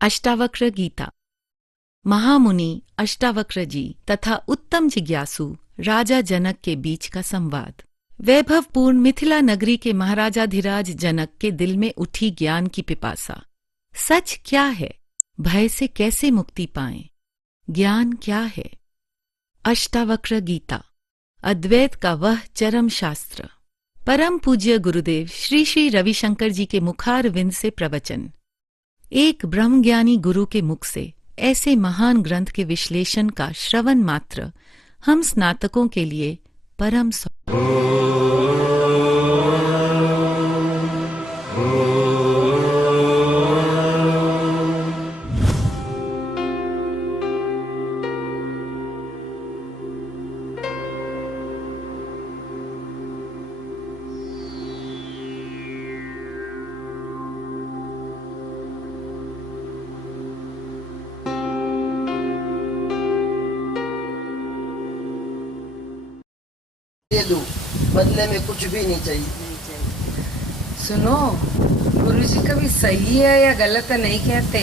अष्टावक्र गीता। महामुनि अष्टावक्र जी तथा उत्तम जिज्ञासु राजा जनक के बीच का संवाद। वैभवपूर्ण मिथिला नगरी के महाराजाधिराज जनक के दिल में उठी ज्ञान की पिपासा। सच क्या है? भय से कैसे मुक्ति पाएं? ज्ञान क्या है? अष्टावक्र गीता, अद्वैत का वह चरम शास्त्र। परम पूज्य गुरुदेव श्री श्री रविशंकर जी के मुखारविंद से प्रवचन। एक ब्रह्मज्ञानी गुरु के मुख से ऐसे महान ग्रंथ के विश्लेषण का श्रवण मात्र हम स्नातकों के लिए परम दे दूं, बदले में कुछ भी नहीं चाहिए। सुनो, गुरुजी कभी सही है या गलत है नहीं कहते।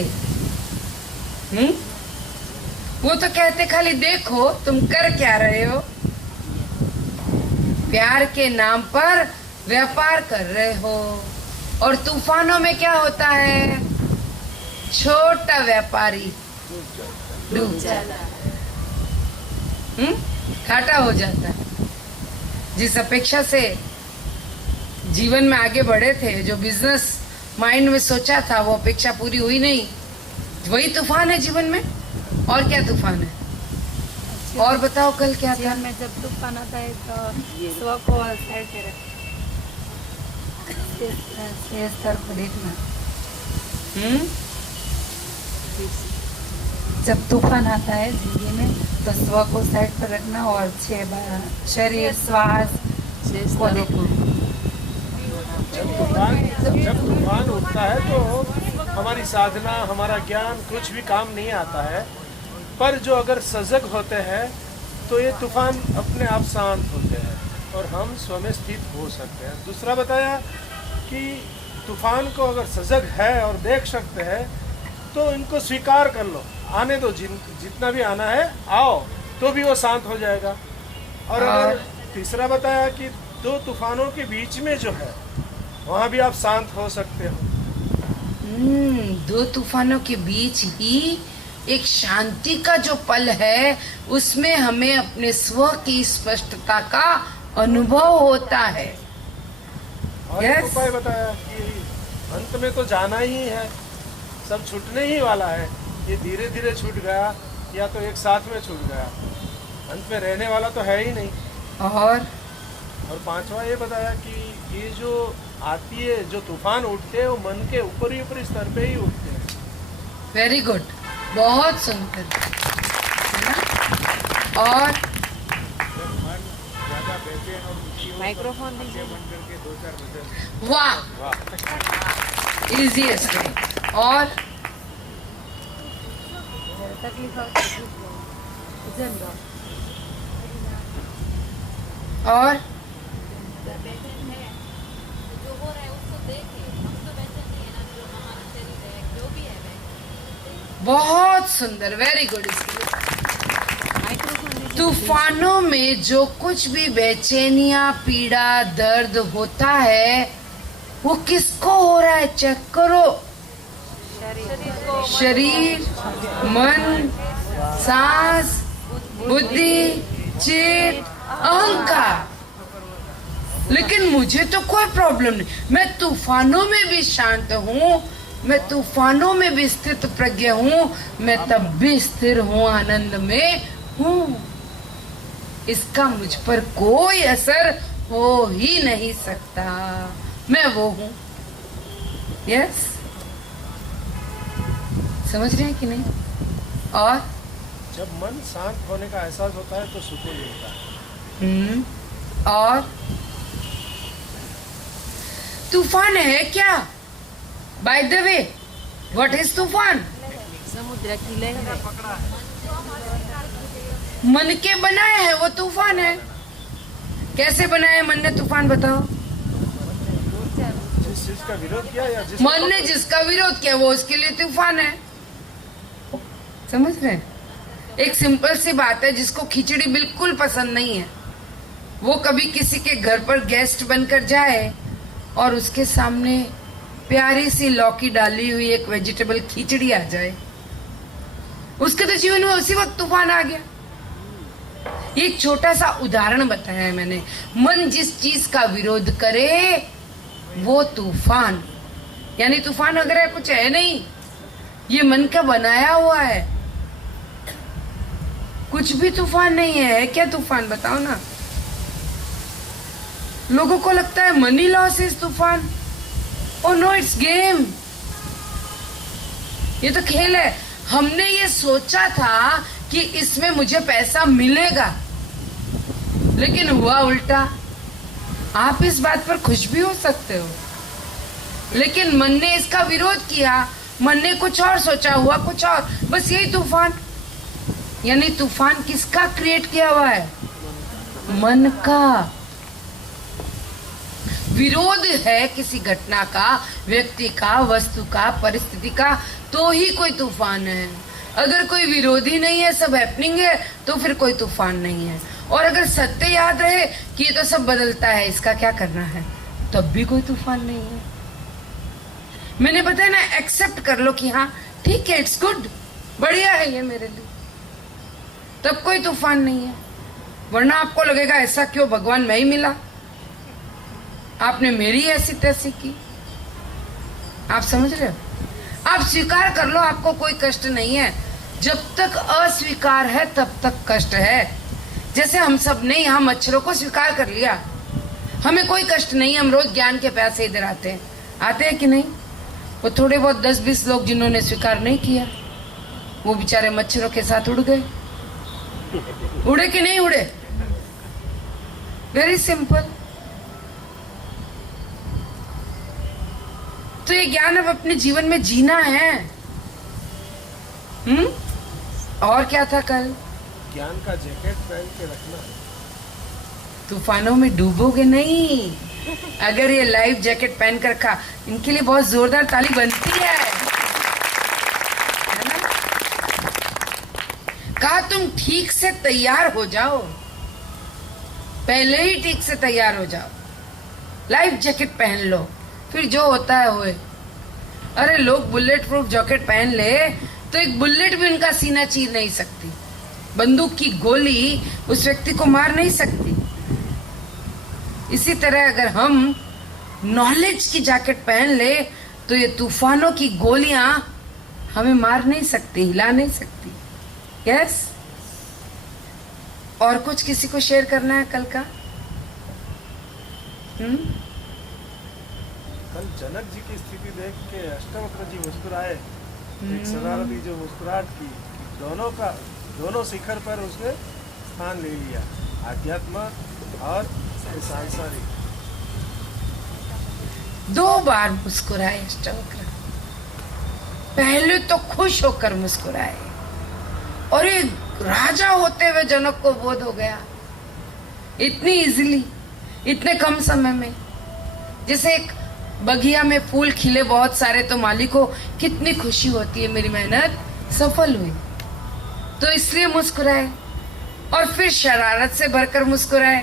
वो तो कहते खाली देखो तुम कर क्या रहे हो। प्यार के नाम पर व्यापार कर रहे हो। और तूफानों में क्या होता है? छोटा व्यापारी डूब जाता है, घाटा हो जाता है। जिस अपेक्षा से जीवन में आगे बढ़े थे, जो बिजनेस माइंड में सोचा था, वो अपेक्षा पूरी हुई नहीं। वही तूफान है जीवन में। और क्या तूफान है? और बताओ कल क्या था? में जब तूफान आता है तो स्व को साइड पे रखना, स्तर को देखना। जब तूफान आता है जिंदगी में तो स्व को साइड पर रखना और शरीर श्वास को देखना। जब तूफान उठता है तो हमारी साधना, हमारा ज्ञान कुछ भी काम नहीं आता है। पर जो अगर सजग होते हैं तो ये तूफान अपने आप शांत होते हैं और हम स्व में स्थित हो सकते हैं। दूसरा बताया कि तूफान को अगर सजग है और देख सकते हैं तो इनको स्वीकार कर लो, आने दो, जितना भी आना है आओ, तो भी वो शांत हो जाएगा। और अगर तीसरा बताया कि दो तूफानों के बीच में जो है वहां भी आप शांत हो सकते हो। दो तूफानों के बीच ही एक शांति का जो पल है, उसमें हमें अपने स्व की स्पष्टता का अनुभव होता है। और एक उपाय बताया कि अंत में तो जाना ही है, सब छूटने ही वाला है। ये धीरे धीरे छूट गया या तो एक साथ में छूट गया, अंत में रहने वाला तो है ही नहीं। और पांचवा ये बताया कि ये जो आती है, जो तूफान उठते हैं, वो मन के ऊपरी स्तर पे ही उठते हैं। वेरी गुड, बहुत सुंदर, है ना? और माइक्रोफोन वाह, इजीएस्ट वे। और तकलीफ और बहुत सुंदर, वेरी गुड। तूफानों में जो कुछ भी बेचैनियां, पीड़ा, दर्द होता है, वो किसको हो रहा है? चेक करो। शरीर, मन, सांस, बुद्धि, चित्त, अहंकार। लेकिन मुझे तो कोई प्रॉब्लम नहीं, मैं तूफानों में भी शांत हूँ, मैं तूफानों में भी स्थित प्रज्ञ हूँ, मैं तब भी स्थिर हूँ, आनंद में हूँ। इसका मुझ पर कोई असर हो ही नहीं सकता। मैं वो हूँ। यस, समझ रहे हैं कि नहीं? और जब मन शांत होने का एहसास होता है तो सुकून मिलता है। और तूफान है क्या? By the way, what is तूफान? समुद्र की लहर मन के बनाए हैं वो तूफान है। कैसे बनाए मन ने तूफान? बताओ। जिस चीज का विरोध किया या जिस मन ने जिसका विरोध किया वो उसके लिए तूफान है। समझ रहे हैं? एक सिंपल सी बात है, जिसको खिचड़ी बिल्कुल पसंद नहीं है, वो कभी किसी के घर पर गेस्ट बनकर जाए और उसके सामने प्यारी सी लौकी डाली हुई एक वेजिटेबल खिचड़ी आ जाए, उसके तो जीवन में उसी वक्त तूफान आ गया। ये एक छोटा सा उदाहरण बताया है मैंने। मन जिस चीज का विरोध करे वो तूफान, यानी तूफान वगैरह कुछ है नहीं, ये मन का बनाया हुआ है। कुछ भी तूफान नहीं है। क्या तूफान बताओ ना? लोगों को लगता है मनी लॉस इज तूफान। Oh no, it's game. ये तो खेल है। हमने ये सोचा था कि इसमें मुझे पैसा मिलेगा, लेकिन हुआ उल्टा। आप इस बात पर खुश भी हो सकते हो, लेकिन मन ने इसका विरोध किया, मन ने कुछ और सोचा, हुआ कुछ और। बस यही तूफान। यानी तूफान किसका क्रिएट किया हुआ है? मन का। विरोध है किसी घटना का, व्यक्ति का, वस्तु का, परिस्थिति का, तो ही कोई तूफान है। अगर कोई विरोधी नहीं है, सब हैपनिंग है, तो फिर कोई तूफान नहीं है। और अगर सत्य याद रहे कि ये तो सब बदलता है, इसका क्या करना है, तब भी कोई तूफान नहीं है। मैंने बताया ना, एक्सेप्ट कर लो कि हाँ ठीक है, इट्स गुड, बढ़िया है ये मेरे लिए, तब कोई तूफान नहीं है। वरना आपको लगेगा ऐसा क्यों, भगवान मैं ही मिला, आपने मेरी ऐसी तैसी की। आप समझ रहे हो? आप स्वीकार कर लो, आपको कोई कष्ट नहीं है। जब तक अस्वीकार है तब तक कष्ट है। जैसे हम सब ने यहाँ मच्छरों को स्वीकार कर लिया, हमें कोई कष्ट नहीं, हम रोज ज्ञान के प्यासे इधर आते हैं कि नहीं? वो थोड़े बहुत 10-20 लोग जिन्होंने स्वीकार नहीं किया, वो बेचारे मच्छरों के साथ उड़ गए। उड़े कि नहीं उड़े? Very simple. तो ये ज्ञान अब अपने जीवन में जीना है। और क्या था कल? ज्ञान का जैकेट पहन के रखना। तूफानों में डूबोगे नहीं। अगर ये लाइफ जैकेट पहन कर रखा, इनके लिए बहुत जोरदार ताली बनती है ना? कहा तुम ठीक से तैयार हो जाओ, पहले ही ठीक से तैयार हो जाओ, लाइफ जैकेट पहन लो, फिर जो होता है होए। अरे लोग बुलेट प्रूफ जैकेट पहन ले तो एक बुलेट भी उनका सीना चीर नहीं सकती, बंदूक की गोली उस व्यक्ति को मार नहीं सकती। इसी तरह अगर हम नॉलेज की जैकेट पहन ले तो ये तूफानों की गोलियां हमें मार नहीं सकती, हिला नहीं सकती। यस। और कुछ किसी को शेयर करना है कल का? कल जनक जी की स्थिति देख के अष्टवक्र जी मुस्कुराए। एक शरारती जो मुस्कुराहट की, दोनों शिखर पर उसने स्थान ले लिया, आध्यात्म और सांसारिक। 2 बार मुस्कुराए अष्टवक्र। पहले तो खुश होकर मुस्कुराए, और एक राजा होते हुए जनक को बोध हो गया इतनी इजीली, इतने कम समय में। जैसे एक बगिया में फूल खिले बहुत सारे, तो माली को कितनी खुशी होती है, मेरी मेहनत सफल हुई, तो इसलिए मुस्कुराए। और फिर शरारत से भरकर मुस्कुराए।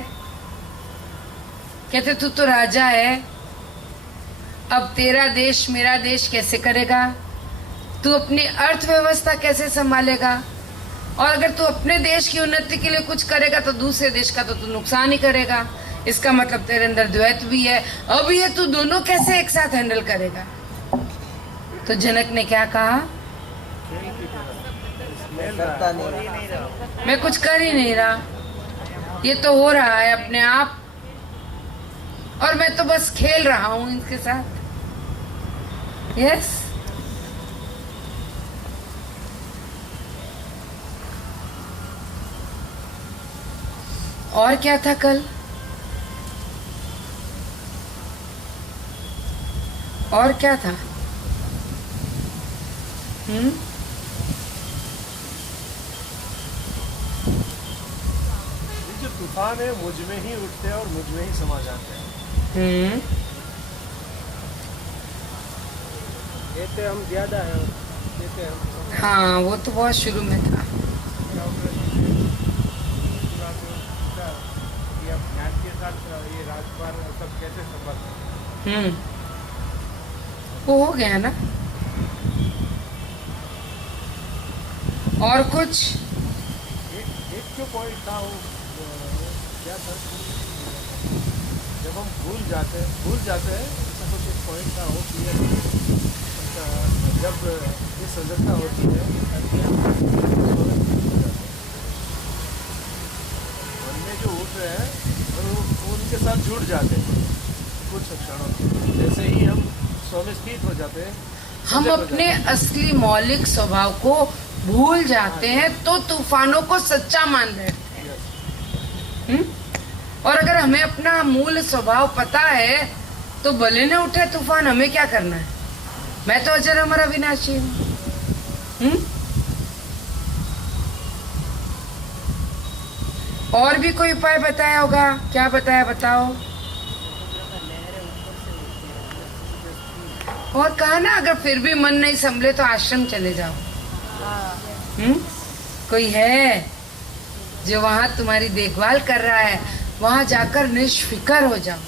कहते तू तो राजा है, अब तेरा देश मेरा देश कैसे करेगा? तू अपनी अर्थव्यवस्था कैसे संभालेगा? और अगर तू अपने देश की उन्नति के लिए कुछ करेगा तो दूसरे देश का तो तू नुकसान ही करेगा। इसका मतलब तेरे अंदर द्वैत भी है। अब ये तू दोनों कैसे एक साथ हैंडल करेगा? तो जनक ने क्या कहा? करता नहीं रहा। मैं कुछ कर ही नहीं रहा, ये तो हो रहा है अपने आप, और मैं तो बस खेल रहा हूं इनके साथ। यस। और क्या था कल? और क्या था? जो तूफान है मुझ में ही उठते हैं और मुझ में ही समा जाते हैं। कहते हम ज्यादा हैं देते हैं। हाँ, वो तो बहुत शुरू में था। ये राजकुमार सब कैसे संभल? वो हो गया ना। और कुछ एक जो पॉइंट था वो क्या था, जब हम भूल जाते हैं ऐसा कुछ एक पॉइंट था वो क्लियर। जब ये सजगता होती है मन में जो उठ रहे हैं और वो उनके साथ जुड़ जाते हैं कुछ क्षणों, जैसे ही हम स्वामी स्थित हो जाते हैं, हम अपने असली मौलिक स्वभाव को भूल जाते हैं तो तूफानों को सच्चा मान बैठते हैं। और अगर हमें अपना मूल स्वभाव पता है तो भले न उठे तूफान, हमें क्या करना है। मैं तो अजर अमर अविनाशी हूँ। और भी कोई उपाय बताया होगा? क्या बताया, बताओ। और कहा ना, अगर फिर भी मन नहीं संभले तो आश्रम चले जाओ। कोई है जो वहां तुम्हारी देखभाल कर रहा है, वहां जाकर निष्फिकर हो जाओ।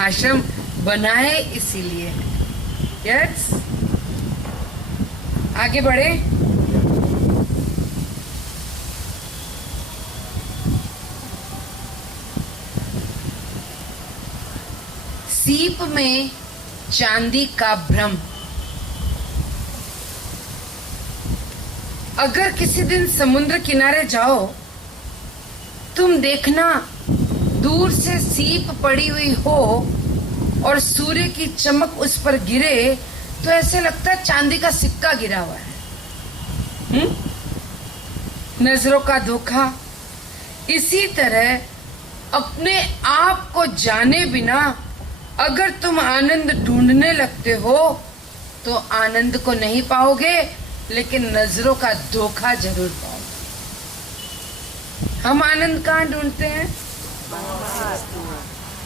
आश्रम बनाए इसीलिए। यस, आगे बढ़े। सीप में चांदी का भ्रम। अगर किसी दिन समुद्र किनारे जाओ, तुम देखना दूर से सीप पड़ी हुई हो और सूर्य की चमक उस पर गिरे तो ऐसे लगता है चांदी का सिक्का गिरा हुआ है। नजरों का धोखा। इसी तरह अपने आप को जाने बिना अगर तुम आनंद ढूंढने लगते हो तो आनंद को नहीं पाओगे, लेकिन नजरों का धोखा जरूर पाओगे। हम आनंद कहाँ ढूंढते हैं?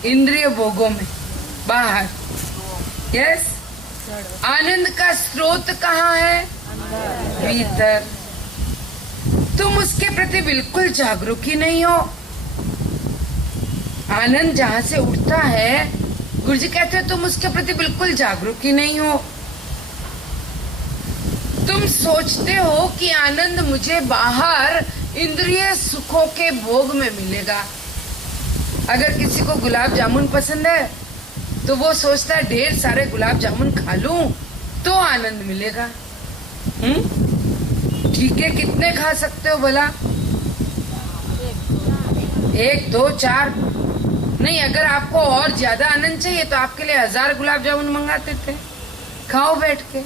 इंद्रिय भोगों में, बाहर। यस, आनंद का स्रोत कहाँ है? भीतर। तुम उसके प्रति बिल्कुल जागरूक ही नहीं हो। आनंद जहाँ से उठता है, गुरुजी कहते हैं तुम उसके प्रति बिल्कुल जागरूक ही नहीं हो। तुम सोचते हो कि आनंद मुझे बाहर इंद्रिय सुखों के भोग में मिलेगा। अगर किसी को गुलाब जामुन पसंद है तो वो सोचता है ढेर सारे गुलाब जामुन खा लूं तो आनंद मिलेगा। ठीक है, कितने खा सकते हो भला? 1, 2, 4 नहीं। अगर आपको और ज्यादा आनंद चाहिए तो आपके लिए 1000 गुलाब जामुन मंगाते थे। खाओ बैठ के,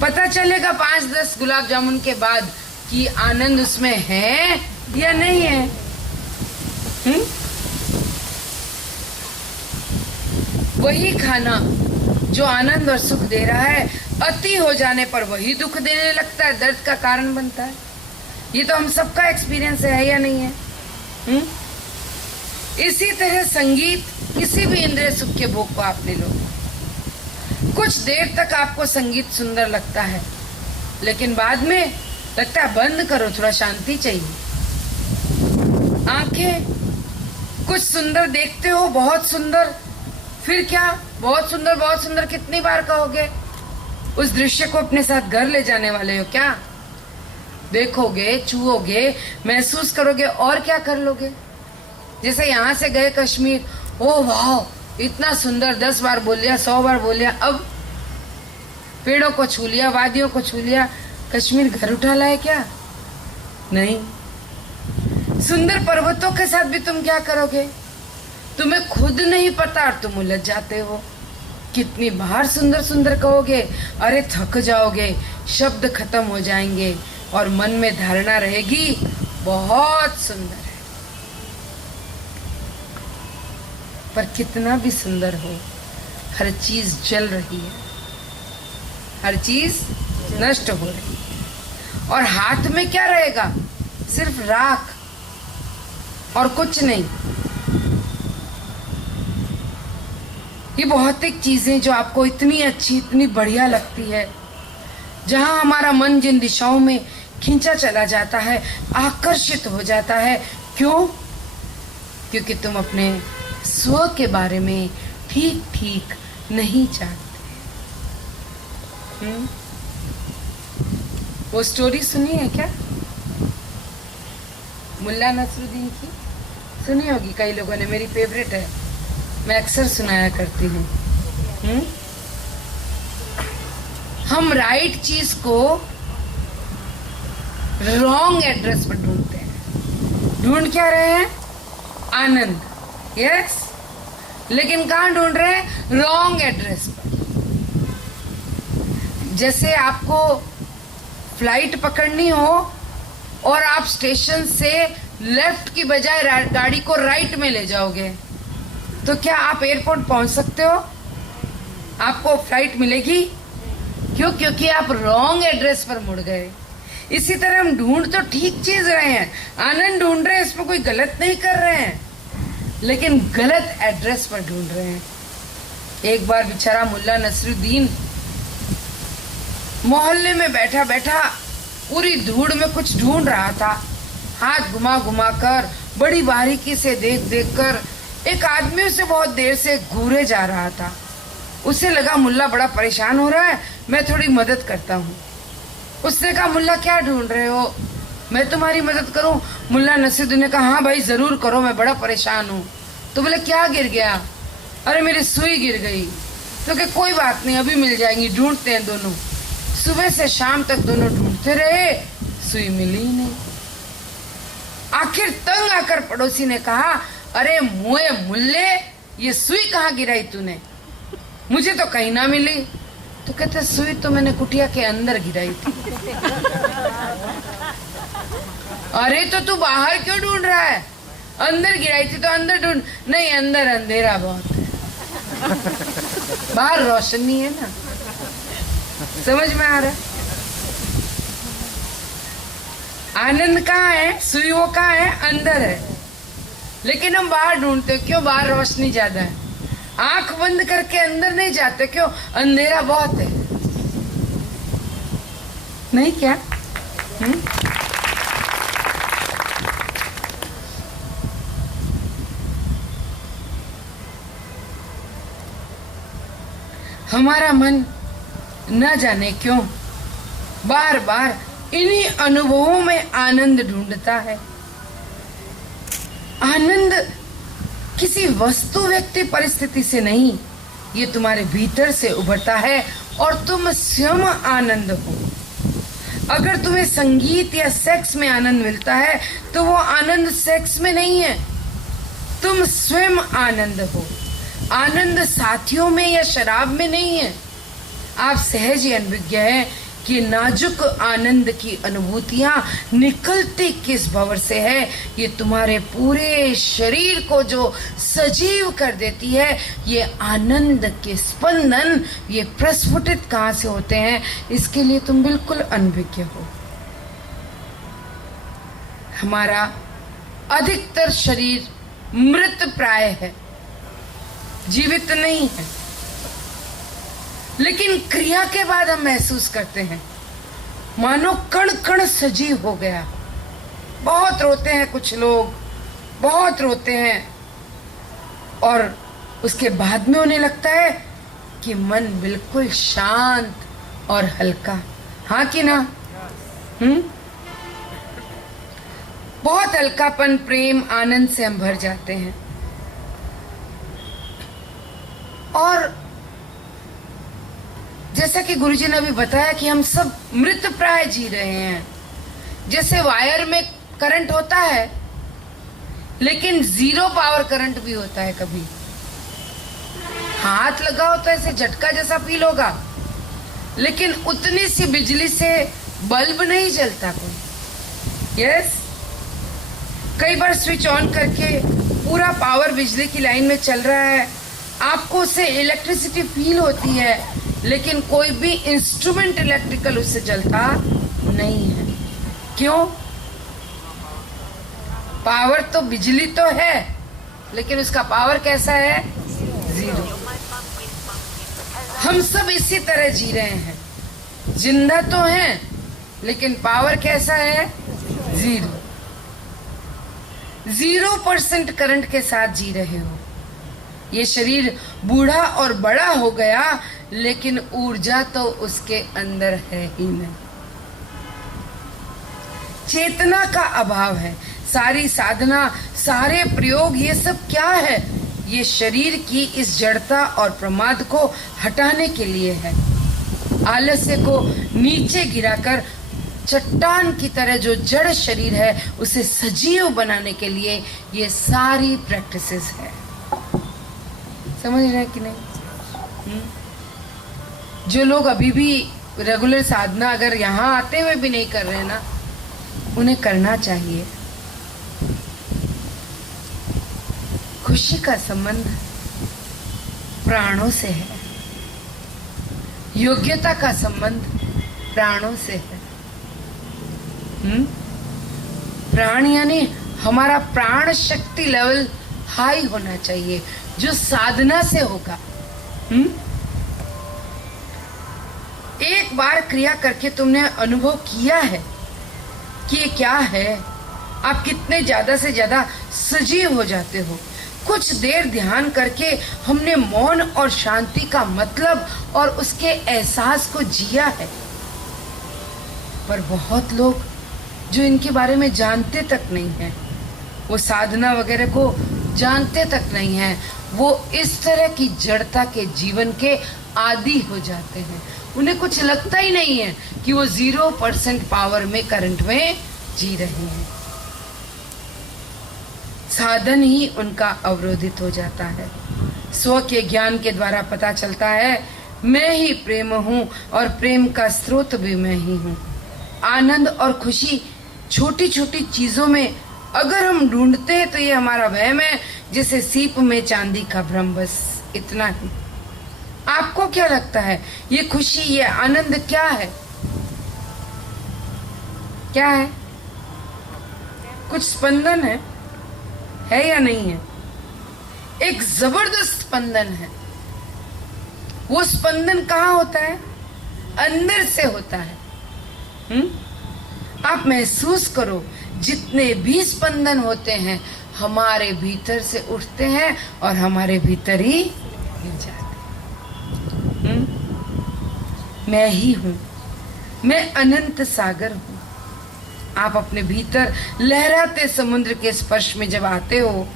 पता चलेगा 5-10 गुलाब जामुन के बाद कि आनंद उसमें है या नहीं है। वही खाना जो आनंद और सुख दे रहा है, अति हो जाने पर वही दुख देने लगता है, दर्द का कारण बनता है। ये तो हम सबका एक्सपीरियंस है या नहीं है? इसी तरह संगीत, किसी भी इंद्रिय सुख के भोग को आप ले लो। कुछ देर तक आपको संगीत सुंदर लगता है, लेकिन बाद में लगता है बंद करो, थोड़ा शांति चाहिए। आंखें, कुछ सुंदर देखते हो, बहुत सुंदर, फिर क्या? बहुत सुंदर, बहुत सुंदर कितनी बार कहोगे? उस दृश्य को अपने साथ घर ले जाने वाले हो क्या? देखोगे, छुओगे, महसूस करोगे और क्या कर लोगे? जैसे यहाँ से गए कश्मीर, ओ वाह इतना सुंदर, 10 बार बोल लिया, 100 बार बोल लिया। अब पेड़ों को छू लिया, वादियों को छू लिया, कश्मीर घर उठा लाए क्या? नहीं। सुंदर पर्वतों के साथ भी तुम क्या करोगे? तुम्हें खुद नहीं पता और तुम उलझ जाते हो। कितनी बार सुंदर सुंदर कहोगे, अरे थक जाओगे, शब्द खत्म हो जाएंगे और मन में धारणा रहेगी बहुत सुंदर है। पर कितना भी सुंदर हो, हर चीज जल रही है, हर चीज नष्ट हो रही है। और हाथ में क्या रहेगा? सिर्फ राख और कुछ नहीं। ये भौतिक चीजें जो आपको इतनी अच्छी, इतनी बढ़िया लगती है, जहां हमारा मन जिन दिशाओं में खींचा चला जाता है, आकर्षित हो जाता है, क्यों? क्योंकि तुम अपने स्व के बारे में ठीक ठीक नहीं जानते। वो स्टोरी सुनी है क्या मुल्ला नसरुद्दीन की? सुनी होगी कई लोगों ने, मेरी फेवरेट है, मैं अक्सर सुनाया करती हूँ। हम राइट चीज को रॉन्ग एड्रेस पर ढूंढते हैं। ढूंढ क्या रहे हैं? आनंद, यस, लेकिन कहाँ ढूंढ रहे हैं? रॉन्ग एड्रेस पर। जैसे आपको फ्लाइट पकड़नी हो और आप स्टेशन से लेफ्ट की बजाय गाड़ी को राइट में ले जाओगे, तो क्या आप एयरपोर्ट पहुंच सकते हो? आपको फ्लाइट मिलेगी? क्यों? क्योंकि आप रॉन्ग एड्रेस पर मुड़ गए। इसी तरह हम ढूंढ तो ठीक चीज रहे हैं, आनंद ढूंढ रहे हैं, इसमें कोई गलत नहीं कर रहे हैं, लेकिन गलत एड्रेस पर ढूंढ रहे हैं। एक बार बेचारा मुल्ला नसरुद्दीन मोहल्ले में बैठा बैठा पूरी धूड़ में कुछ ढूंढ रहा था। हाथ घुमा घुमा कर, बड़ी बारीकी से देख देख कर एक आदमी उसे बहुत देर से घूरे जा रहा था। उसे लगा मुल्ला बड़ा परेशान हो रहा है, मैं थोड़ी मदद करता हूँ। उसने कहा, मुल्ला क्या ढूंढ रहे हो, मैं तुम्हारी मदद करूं? मुल्ला नसरुद्दीन ने कहा, हाँ भाई जरूर करो, मैं बड़ा परेशान हूँ। तो बोले, क्या गिर गया? अरे मेरी सुई गिर गई। तो क्या, कोई बात नहीं, अभी मिल जाएंगी, ढूंढते हैं दोनों। सुबह से शाम तक दोनों ढूंढते रहे, सुई मिली ही नहीं। आखिर तंग आकर पड़ोसी ने कहा, अरे मुए मुल्ले, ये सुई कहाँ गिराई तूने? मुझे तो कहीं ना मिली। तो कहते, सुई तो मैंने कुटिया के अंदर गिराई थी। अरे तो तू बाहर क्यों ढूंढ रहा है? अंदर गिराई थी तो अंदर ढूंढ। नहीं, अंदर अंधेरा बहुत है, बाहर रोशनी है ना। समझ में आ रहा है? आनंद कहाँ है? सुई वो कहाँ है? अंदर है, लेकिन हम बाहर ढूंढते हैं। क्यों? बाहर रोशनी ज्यादा है। आंख बंद करके अंदर नहीं जाते, क्यों? अंधेरा बहुत है। नहीं क्या? हमारा मन न जाने क्यों बार बार इन्हीं अनुभवों में आनंद ढूंढता है। आनंद किसी वस्तु, व्यक्ति, परिस्थिति से नहीं, ये तुम्हारे भीतर से उभरता है और तुम स्वयं आनंद हो। अगर तुम्हें संगीत या सेक्स में आनंद मिलता है तो वो आनंद सेक्स में नहीं है, तुम स्वयं आनंद हो। आनंद साथियों में या शराब में नहीं है। आप सहज ही अनभिज्ञ हैं कि नाजुक आनंद की अनुभूतियां निकलती किस भंवर से है। ये तुम्हारे पूरे शरीर को जो सजीव कर देती है, ये आनंद के स्पंदन, ये प्रस्फुटित कहाँ से होते हैं, इसके लिए तुम बिल्कुल अनभिज्ञ हो। हमारा अधिकतर शरीर मृत प्राय है, जीवित नहीं है, लेकिन क्रिया के बाद हम महसूस करते हैं मानो कण कण सजीव हो गया। बहुत रोते हैं कुछ लोग, बहुत रोते हैं, और उसके बाद में उन्हें लगता है कि मन बिल्कुल शांत और हल्का। हाँ कि ना? बहुत हल्कापन, प्रेम, आनंद से हम भर जाते हैं। और जैसा कि गुरुजी ने अभी बताया कि हम सब मृत प्राय जी रहे हैं। जैसे वायर में करंट होता है, लेकिन 0 पावर करंट भी होता है। कभी हाथ लगाओ तो ऐसे झटका जैसा फील होगा, लेकिन उतनी सी बिजली से बल्ब नहीं जलता कोई। यस, कई बार स्विच ऑन करके पूरा पावर बिजली की लाइन में चल रहा है, आपको उससे इलेक्ट्रिसिटी फील होती है, लेकिन कोई भी इंस्ट्रूमेंट इलेक्ट्रिकल उससे चलता नहीं है। क्यों? पावर तो बिजली तो है, लेकिन उसका पावर कैसा है? 0। हम सब इसी तरह जी रहे हैं, जिंदा तो हैं लेकिन पावर कैसा है? 0% करंट के साथ जी रहे हो। ये शरीर बूढ़ा और बड़ा हो गया लेकिन ऊर्जा तो उसके अंदर है ही नहीं। चेतना का अभाव है। सारी साधना, सारे प्रयोग, ये सब क्या है? ये शरीर की इस जड़ता और प्रमाद को हटाने के लिए है। आलस्य को नीचे गिराकर चट्टान की तरह जो जड़ शरीर है उसे सजीव बनाने के लिए ये सारी प्रैक्टिसेस है। समझ रहे हैं कि नहीं? जो लोग अभी भी रेगुलर साधना अगर यहाँ आते हुए भी नहीं कर रहे हैं ना, उन्हें करना चाहिए। खुशी का संबंध प्राणों से है, योग्यता का संबंध प्राणों से है। प्राण यानी हमारा प्राण शक्ति लेवल हाई होना चाहिए, जो साधना से होगा। एक बार क्रिया करके तुमने अनुभव किया है कि ये क्या है, आप कितने ज्यादा से ज्यादा सजीव हो जाते हो। कुछ देर ध्यान करके हमने मौन और शांति का मतलब और उसके एहसास को जिया है। पर बहुत लोग जो इनके बारे में जानते तक नहीं है, वो साधना वगैरह को जानते तक नहीं है, वो इस तरह की जड़ता के जीवन के आदी हो जाते हैं। उन्हें कुछ लगता ही नहीं है कि वो 0% पावर में, करंट में जी रहे हैं। साधन ही उनका अवरोधित हो जाता है। स्व के ज्ञान के द्वारा पता चलता है मैं ही प्रेम हूँ और प्रेम का स्रोत भी मैं ही हूँ। आनंद और खुशी छोटी छोटी चीजों में अगर हम ढूंढते हैं तो ये हमारा वहम है, जैसे सीप में चांदी का भ्रम, बस इतना ही। आपको क्या लगता है ये खुशी, ये आनंद क्या है? क्या है? कुछ स्पंदन है या नहीं है? एक जबरदस्त स्पंदन है। वो स्पंदन कहाँ होता है? अंदर से होता है। आप महसूस करो, जितने भी स्पंदन होते हैं हमारे भीतर से उठते हैं और हमारे भीतर ही गिर जाते हैं। मैं ही हूँ, मैं अनंत सागर हूँ। आप अपने भीतर लहराते समुद्र के स्पर्श में जब आते हो,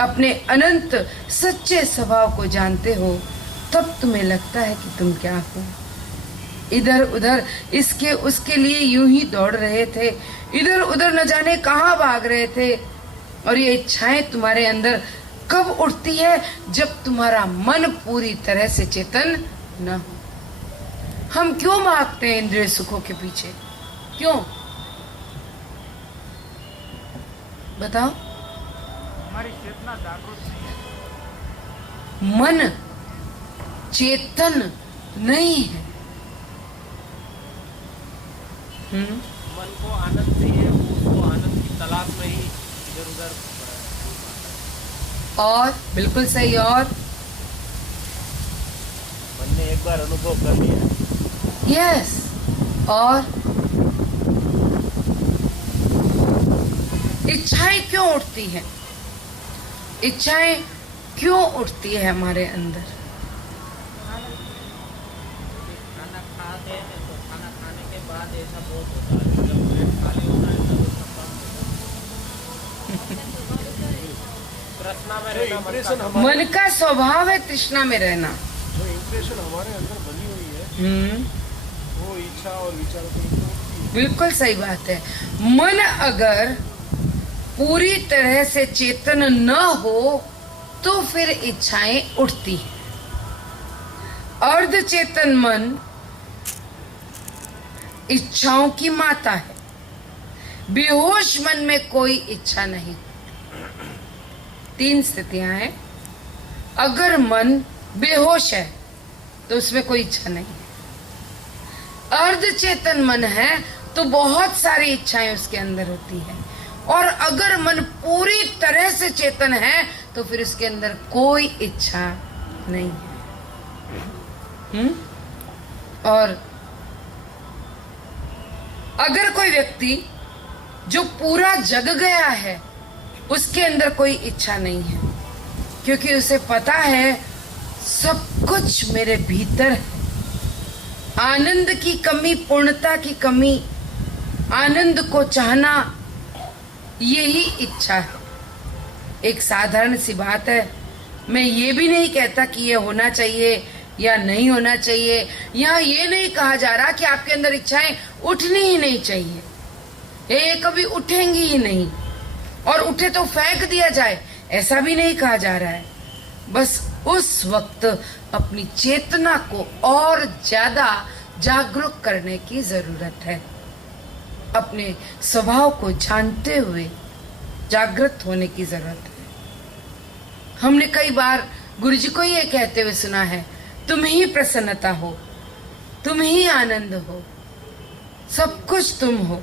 अपने अनंत सच्चे स्वभाव को जानते हो, तब तुम्हें लगता है कि तुम क्या हो। इधर उधर इसके उसके लिए यूं ही दौड़ रहे थे, इधर उधर न जाने कहाँ भाग रहे थे। और ये इच्छाएं तुम्हारे अंदर कब उठती है? जब तुम्हारा मन पूरी तरह से चेतन न हो। हम क्यों भागते हैं इंद्रिय सुखों के पीछे? क्यों बताओ? हमारी चेतना जागरूक नहीं है। मन चेतन नहीं है। मन को आनंद चाहिए, उसको आनंद की तलाश में ही इधर उधर। और बिल्कुल सही। और मन ने एक बार अनुभव कर लिया। यस। और इच्छाएं क्यों उठती है? इच्छाएं क्यों उठती है हमारे अंदर? खाना खाते हैं तो खाना खाने के बाद ऐसा बहुत होता है, जब पेट खाली होता है तब सब काम तृष्णा में रहना। मन का स्वभाव है तृष्णा में रहना। जो इंप्रेशन हमारे अंदर बनी हुई है वो इच्छा और विचार को। बिल्कुल सही बात है। मन अगर पूरी तरह से चेतन न हो तो फिर इच्छाएं उठती हैं। अर्ध चेतन मन इच्छाओं की माता है। बेहोश मन में कोई इच्छा नहीं। 3 स्थितियां हैं। अगर मन बेहोश है तो उसमें कोई इच्छा नहीं है। अर्ध चेतन मन है तो बहुत सारी इच्छाएं उसके अंदर होती है। और अगर मन पूरी तरह से चेतन है तो फिर उसके अंदर कोई इच्छा नहीं है। और अगर कोई व्यक्ति जो पूरा जग गया है, उसके अंदर कोई इच्छा नहीं है, क्योंकि उसे पता है सब कुछ मेरे भीतर है। आनंद की कमी, पूर्णता की कमी, आनंद को चाहना, यही इच्छा है। एक साधारण सी बात है। मैं ये भी नहीं कहता कि ये होना चाहिए या नहीं होना चाहिए। यहाँ ये नहीं कहा जा रहा कि आपके अंदर इच्छाएं उठनी ही नहीं चाहिए, ये कभी उठेंगी ही नहीं, और उठे तो फेंक दिया जाए, ऐसा भी नहीं कहा जा रहा है। बस उस वक्त अपनी चेतना को और ज्यादा जागरूक करने की जरूरत है। अपने स्वभाव को जानते हुए जागृत होने की जरूरत है। हमने कई बार गुरुजी को ये कहते हुए सुना है, तुम ही प्रसन्नता हो, तुम ही आनंद हो, सब कुछ तुम हो,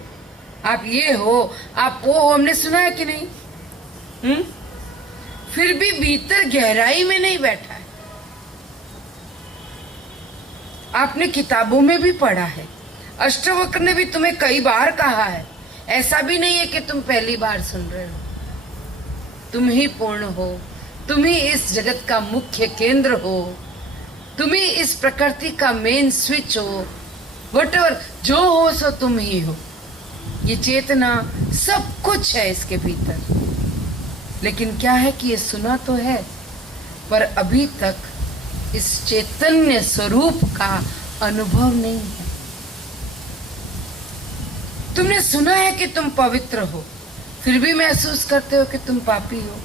आप ये हो, आप वो हो। हमने सुना है कि नहीं? फिर भी भीतर गहराई में नहीं बैठा है। आपने किताबों में भी पढ़ा है, अष्टवक्र ने भी तुम्हें कई बार कहा है। ऐसा भी नहीं है कि तुम पहली बार सुन रहे हो। तुम ही पूर्ण हो, तुम ही इस जगत का मुख्य केंद्र हो, तुम ही इस प्रकृति का मेन स्विच हो। वटएवर जो हो सो तुम ही हो। ये चेतना सब कुछ है इसके भीतर। लेकिन क्या है कि ये सुना तो है, पर अभी तक इस चैतन्य स्वरूप का अनुभव नहीं है। तुमने सुना है कि तुम पवित्र हो, फिर भी महसूस करते हो कि तुम पापी हो।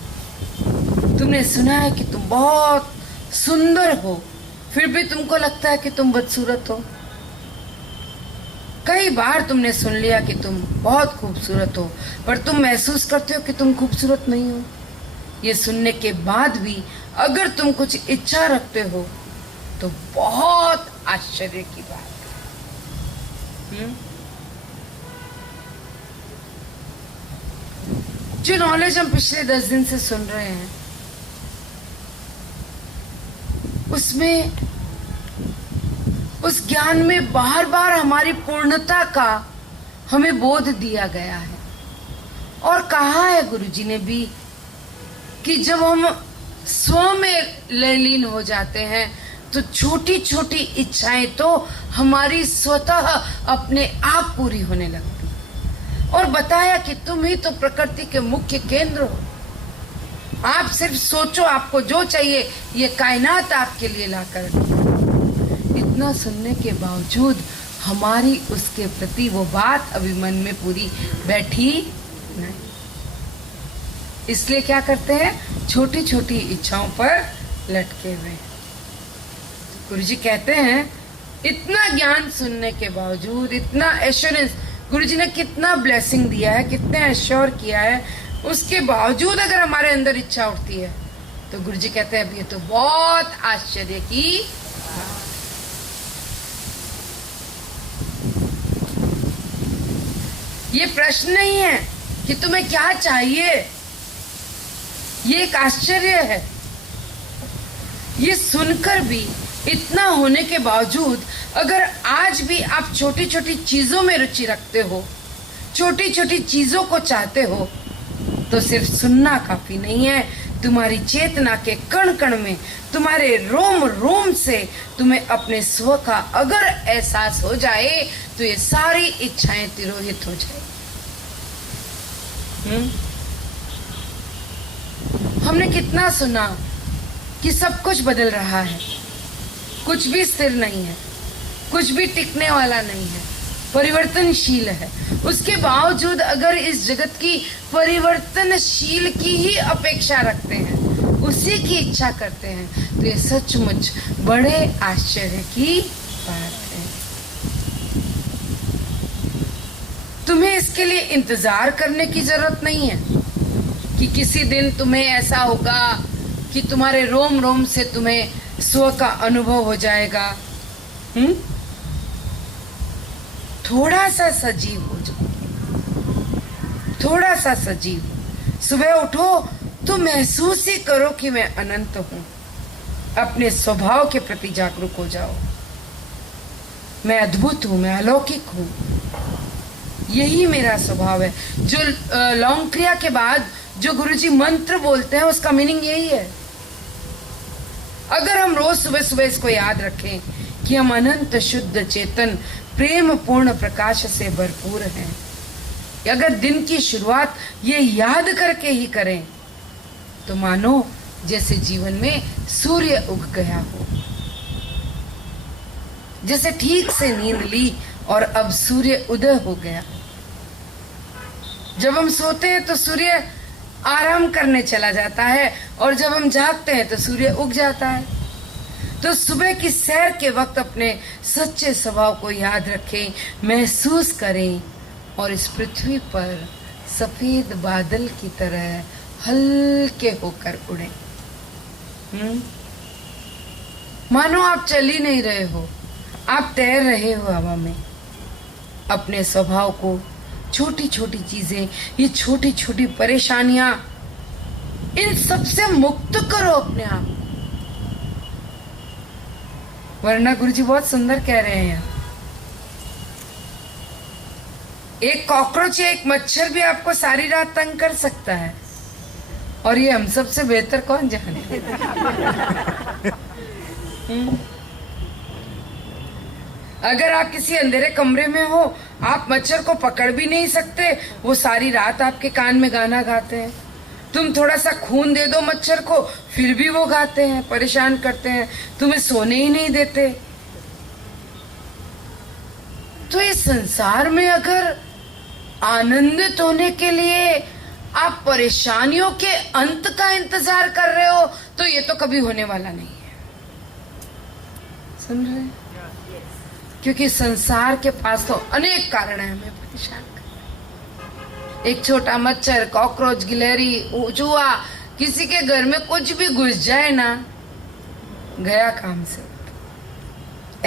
तुमने सुना है कि तुम बहुत सुंदर हो, फिर भी तुमको लगता है कि तुम बदसूरत हो। कई बार तुमने सुन लिया कि तुम बहुत खूबसूरत हो, पर तुम महसूस करते हो कि तुम खूबसूरत नहीं हो। ये सुनने के बाद भी अगर तुम कुछ इच्छा रखते हो तो बहुत आश्चर्य की बात है। जो नॉलेज हम पिछले 10 दिन से सुन रहे हैं, उसमें, उस ज्ञान में बार बार हमारी पूर्णता का हमें बोध दिया गया है। और कहा है गुरुजी ने भी कि जब हम स्व में लीन हो जाते हैं तो छोटी छोटी इच्छाएं तो हमारी स्वतः अपने आप पूरी होने लगती। और बताया कि तुम ही तो प्रकृति के मुख्य केंद्र हो। आप सिर्फ सोचो, आपको जो चाहिए ये कायनात आपके लिए लाकर। इतना सुनने के बावजूद हमारी उसके प्रति वो बात अभी मन में पूरी बैठी नहीं। इसलिए क्या करते हैं, छोटी छोटी इच्छाओं पर लटके हुए। गुरुजी कहते हैं इतना ज्ञान सुनने के बावजूद, इतना एश्योरेंस, गुरुजी ने कितना ब्लेसिंग दिया है, कितने एश्योर किया है, उसके बावजूद अगर हमारे अंदर इच्छा उठती है तो गुरुजी कहते हैं अब ये तो बहुत आश्चर्य की बात। ये प्रश्न नहीं है कि तुम्हें क्या चाहिए, ये एक आश्चर्य है। ये सुनकर भी, इतना होने के बावजूद अगर आज भी आप छोटी छोटी चीजों में रुचि रखते हो, छोटी छोटी चीजों को चाहते हो, तो सिर्फ सुनना काफी नहीं है। तुम्हारी चेतना के कण कण में, तुम्हारे रोम रोम से तुम्हें अपने स्व का अगर एहसास हो जाए तो ये सारी इच्छाएं तिरोहित हो जाए। हमने कितना सुना कि सब कुछ बदल रहा है, कुछ भी स्थिर नहीं है, कुछ भी टिकने वाला नहीं है, परिवर्तनशील है। उसके बावजूद अगर इस जगत की परिवर्तनशील की ही अपेक्षा रखते हैं, उसी की इच्छा करते हैं, तो ये सचमुच बड़े आश्चर्य की बात है। तुम्हें इसके लिए इंतजार करने की जरूरत नहीं है कि किसी दिन तुम्हें ऐसा होगा कि तुम्हारे रोम रोम से तुम्हें स्व का अनुभव हो जाएगा। थोड़ा सा सजीव हो जाओ, थोड़ा सा सजीव। सुबह उठो तो महसूस ही करो कि मैं अनंत हूं। अपने स्वभाव के प्रति जागरूक हो जाओ। मैं अद्भुत हूँ, मैं अलौकिक हूँ। यही मेरा स्वभाव है। जो लौंग क्रिया के बाद जो गुरुजी मंत्र बोलते हैं उसका मीनिंग यही है। अगर हम रोज सुबह सुबह इसको याद रखें कि हम अनंत शुद्ध चेतन प्रेम पूर्ण प्रकाश से भरपूर हैं, अगर दिन की शुरुआत ये याद करके ही करें तो मानो जैसे जीवन में सूर्य उग गया हो, जैसे ठीक से नींद ली और अब सूर्य उदय हो गया। जब हम सोते हैं तो सूर्य आराम करने चला जाता है और जब हम जागते हैं तो सूर्य उग जाता है। तो सुबह की सैर के वक्त अपने सच्चे स्वभाव को याद रखें, महसूस करें और इस पृथ्वी पर सफेद बादल की तरह हल्के होकर उड़ें। मानो आप चल ही नहीं रहे हो, आप तैर रहे हो हवा में। अपने स्वभाव को, छोटी छोटी चीजें, ये छोटी छोटी परेशानियां, इन सबसे मुक्त करो अपने आप को। वरना गुरुजी बहुत सुंदर कह रहे हैं, एक कॉकरोच या एक मच्छर भी आपको सारी रात तंग कर सकता है, और ये हम सबसे बेहतर कौन जाने। अगर आप किसी अंधेरे कमरे में हो, आप मच्छर को पकड़ भी नहीं सकते, वो सारी रात आपके कान में गाना गाते हैं। तुम थोड़ा सा खून दे दो मच्छर को, फिर भी वो गाते हैं, परेशान करते हैं, तुम्हें सोने ही नहीं देते। तो इस संसार में अगर आनंदित होने के लिए आप परेशानियों के अंत का इंतजार कर रहे हो तो ये तो कभी होने वाला नहीं है। सुन रहे हैं? क्योंकि संसार के पास तो अनेक कारण है हमें परेशान करने। एक छोटा मच्छर, कॉकरोच, गिलहरी, चूहा, किसी के घर में कुछ भी घुस जाए ना, गया काम से।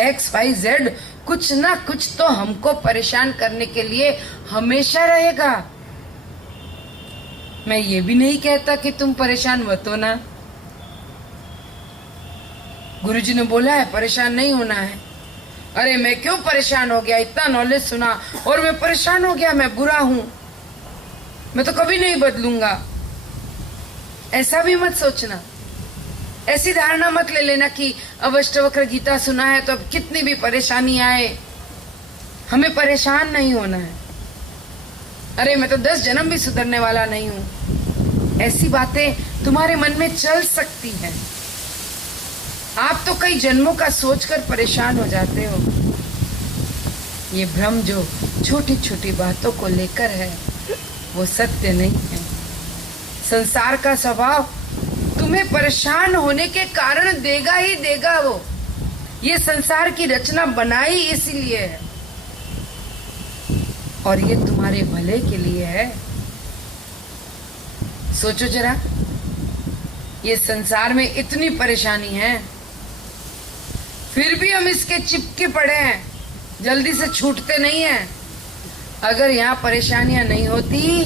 XYZ कुछ ना कुछ तो हमको परेशान करने के लिए हमेशा रहेगा। मैं ये भी नहीं कहता कि तुम परेशान मत हो ना। गुरुजी ने बोला है परेशान नहीं होना है। अरे मैं क्यों परेशान हो गया, इतना नॉलेज सुना और मैं परेशान हो गया, मैं बुरा हूं, मैं तो कभी नहीं बदलूंगा। ऐसा भी मत सोचना, ऐसी धारणा मत ले लेना कि अब अष्टवक्र गीता सुना है तो अब कितनी भी परेशानी आए हमें परेशान नहीं होना है। अरे मैं तो 10 जन्म भी सुधरने वाला नहीं हूं। ऐसी बातें तुम्हारे मन में चल सकती हैं। आप तो कई जन्मों का सोचकर परेशान हो जाते हो। ये भ्रम जो छोटी छोटी बातों को लेकर है वो सत्य नहीं है। संसार का स्वभाव तुम्हें परेशान होने के कारण देगा ही देगा। वो ये संसार की रचना बनाई इसीलिए है और ये तुम्हारे भले के लिए है। सोचो जरा, ये संसार में इतनी परेशानी है फिर भी हम इसके चिपके पड़े हैं, जल्दी से छूटते नहीं हैं। अगर यहाँ परेशानियां नहीं होती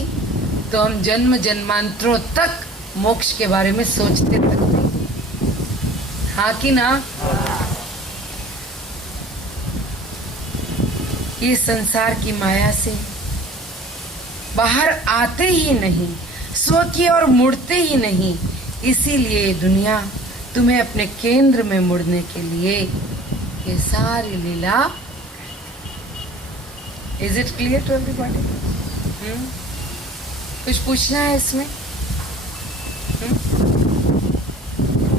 तो हम जन्म जन्मांतरों तक मोक्ष के बारे में सोचते तक नहीं। हाँ कि ना? ये संसार की माया से बाहर आते ही नहीं, स्व की ओर मुड़ते ही नहीं। इसीलिए दुनिया तुम्हें अपने केंद्र में मुड़ने के लिए ये सारी लीला। Is it clear to everybody? कुछ पूछना है इसमें?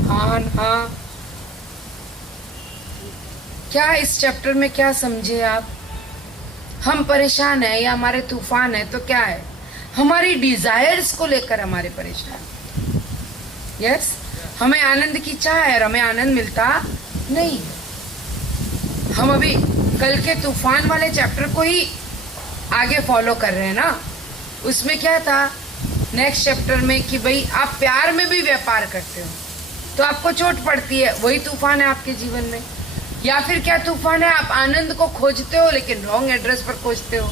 हाँ हाँ। क्या इस चैप्टर में क्या समझे आप? हम परेशान है या हमारे तूफान है तो क्या है? हमारी डिजायर्स को लेकर हमारे परेशान। यस, हमें आनंद की चाह है और हमें आनंद मिलता नहीं। हम अभी कल के तूफान वाले चैप्टर को ही आगे फॉलो कर रहे हैं ना। उसमें क्या था नेक्स्ट चैप्टर में कि भाई आप प्यार में भी व्यापार करते हो तो आपको चोट पड़ती है, वही तूफान है आपके जीवन में। या फिर क्या तूफान है, आप आनंद को खोजते हो लेकिन रॉन्ग एड्रेस पर खोजते हो।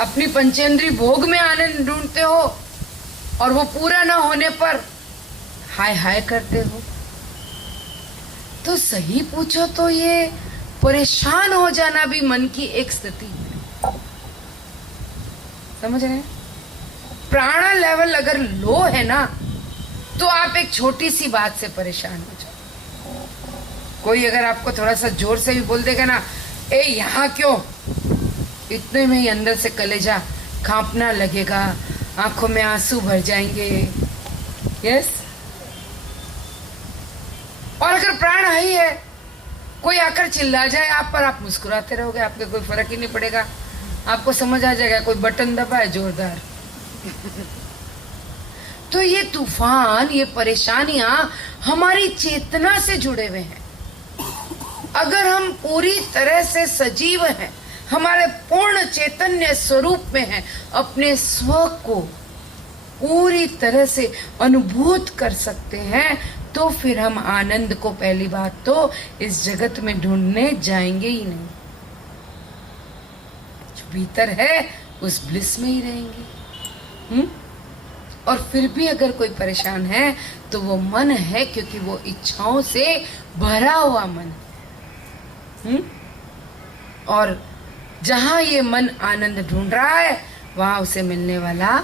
अपनी पंचेंद्री भोग में आनंद ढूंढते हो और वो पूरा ना होने पर हाय हाय करते हो। तो सही पूछो तो ये परेशान हो जाना भी मन की एक स्थिति है। समझ रहे हैं? प्राणा लेवल अगर लो है ना, तो आप एक छोटी सी बात से परेशान हो जाओ। कोई अगर आपको थोड़ा सा जोर से भी बोल देगा ना, ए यहाँ क्यों, इतने में ही अंदर से कलेजा कांपना लगेगा, आंखों में आंसू भर जाएंगे। यस। और अगर प्राण ही है, कोई आकर चिल्ला जाए आप पर, आप मुस्कुराते रहोगे, आपको कोई फर्क ही नहीं पड़ेगा। आपको समझ आ जाएगा कोई बटन दबा है जोरदार। तो ये तूफान, ये परेशानियां हमारी चेतना से जुड़े हुए हैं। अगर हम पूरी तरह से सजीव हैं, हमारे पूर्ण चैतन्य स्वरूप में हैं, अपने स्व को पूरी तरह से अनुभूत कर सकते हैं, तो फिर हम आनंद को पहली बात तो इस जगत में ढूंढने जाएंगे ही नहीं। जो भीतर है उस ब्लिस में ही रहेंगे। और फिर भी अगर कोई परेशान है तो वो मन है, क्योंकि वो इच्छाओं से भरा हुआ मन है। और जहां ये मन आनंद ढूंढ रहा है, वहां उसे मिलने वाला।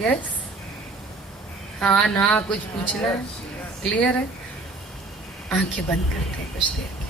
यस, हाँ ना, कुछ पूछना? क्लियर है? आंखें बंद करते हैं कुछ देर।